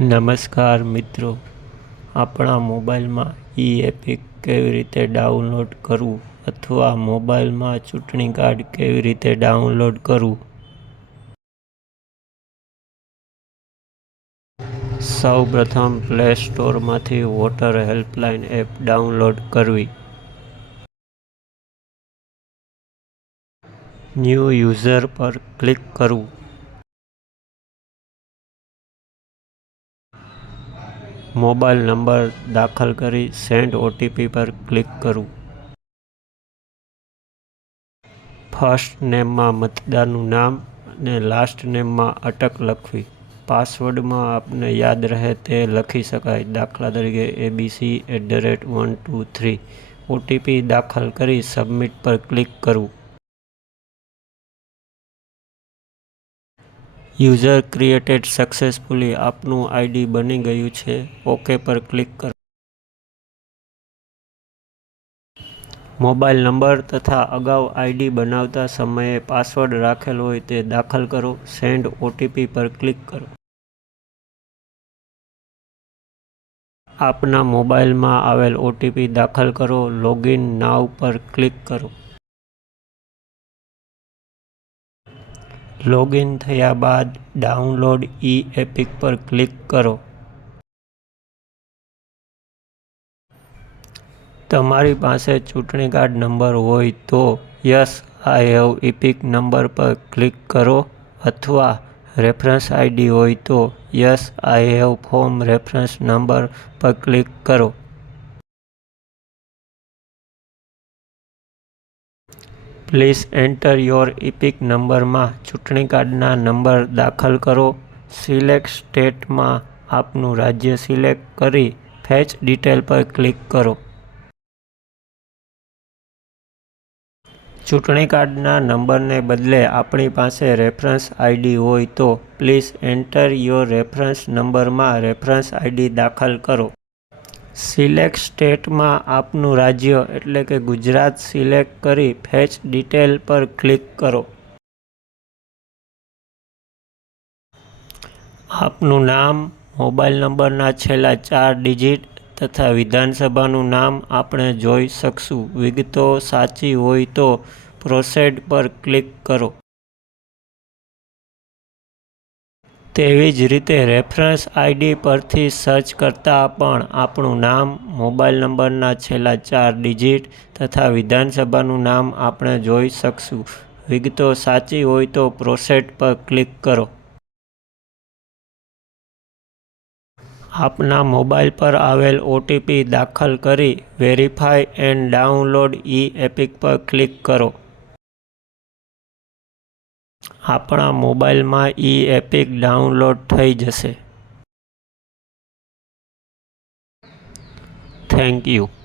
નમસ્કાર મિત્રો, આપણા મોબાઈલમાં ઈ-એપિક કેવી રીતે ડાઉનલોડ કરવું અથવા મોબાઈલમાં ચૂંટણી કાર્ડ કેવી રીતે ડાઉનલોડ કરવું. સૌપ્રથમ પ્લે સ્ટોરમાંથી વોટર હેલ્પલાઇન એપ ડાઉનલોડ કરવી. ન્યૂ યુઝર પર ક્લિક કરવું. મોબાઈલ નંબર દાખલ કરી સેન્ડ ઓટીપી પર ક્લિક કરવું. ફર્સ્ટ નેમમાં મતદારનું નામ અને લાસ્ટ નેમમાં અટક લખવી. પાસવર્ડમાં આપને યાદ રહે તે લખી શકાય, દાખલા તરીકે abc@123. ઓટીપી દાખલ કરી સબમિટ પર ક્લિક કરવું. યુઝર ક્રિએટેડ સક્સેસફુલી, આપનું આઈડી બની ગયું છે. ઓકે પર ક્લિક કરો. મોબાઈલ નંબર તથા અગાઉ આઈડી બનાવતા સમયે પાસવર્ડ રાખેલ હોય તે દાખલ કરો. સેન્ડ ઓટીપી પર ક્લિક કરો. આપના મોબાઈલમાં આવેલ ઓટીપી દાખલ કરો. લોગિન નાઉ પર ક્લિક કરો. લોગિન થયા બાદ ડાઉનલોડ ઈ-એપિક પર ક્લિક કરો. તમારી પાસે ચૂંટણી કાર્ડ નંબર હોય તો yes I have EPIC number પર ક્લિક કરો અથવા રેફરન્સ આઈડી હોય તો yes I have form reference number પર ક્લિક કરો. પ્લીઝ એન્ટર યોર ઇપિક નંબરમાં ચૂંટણી કાર્ડના નંબર દાખલ કરો. સિલેક્ટ સ્ટેટમાં આપનું રાજ્ય સિલેક્ટ કરી ફેચ ડિટેલ પર ક્લિક કરો. ચૂંટણી કાર્ડના નંબરને બદલે આપણી પાસે રેફરન્સ આઈડી હોય તો પ્લીઝ એન્ટર યોર રેફરન્સ નંબરમાં રેફરન્સ આઈડી દાખલ કરો. સિલેક્ટ સ્ટેટમાં આપનું રાજ્ય એટલે કે ગુજરાત સિલેક્ટ કરી ફેચ ડિટેલ પર ક્લિક કરો. આપનું નામ, મોબાઈલ નંબરના છેલ્લા 4 ડિજિટ તથા વિધાનસભાનું નામ આપણે જોઈ શકશું. વિગતો સાચી હોય તો પ્રોસેડ પર ક્લિક કરો. તેવી જ રીતે રેફરન્સ આઈડી પરથી સર્ચ કરતાં પણ આપણું નામ, મોબાઈલ નંબરના છેલ્લા 4 ડિજિટ તથા વિધાનસભાનું નામ આપણે જોઈ શકશું. વિગતો સાચી હોય તો પ્રોસેડ પર ક્લિક કરો. આપના મોબાઈલ પર આવેલ ઓટીપી દાખલ કરી વેરીફાઈ એન્ડ ડાઉનલોડ ઈ-એપિક પર ક્લિક કરો. આપણા મોબાઈલમાં ઈ-એપિક ડાઉનલોડ થઈ જશે. Thank you.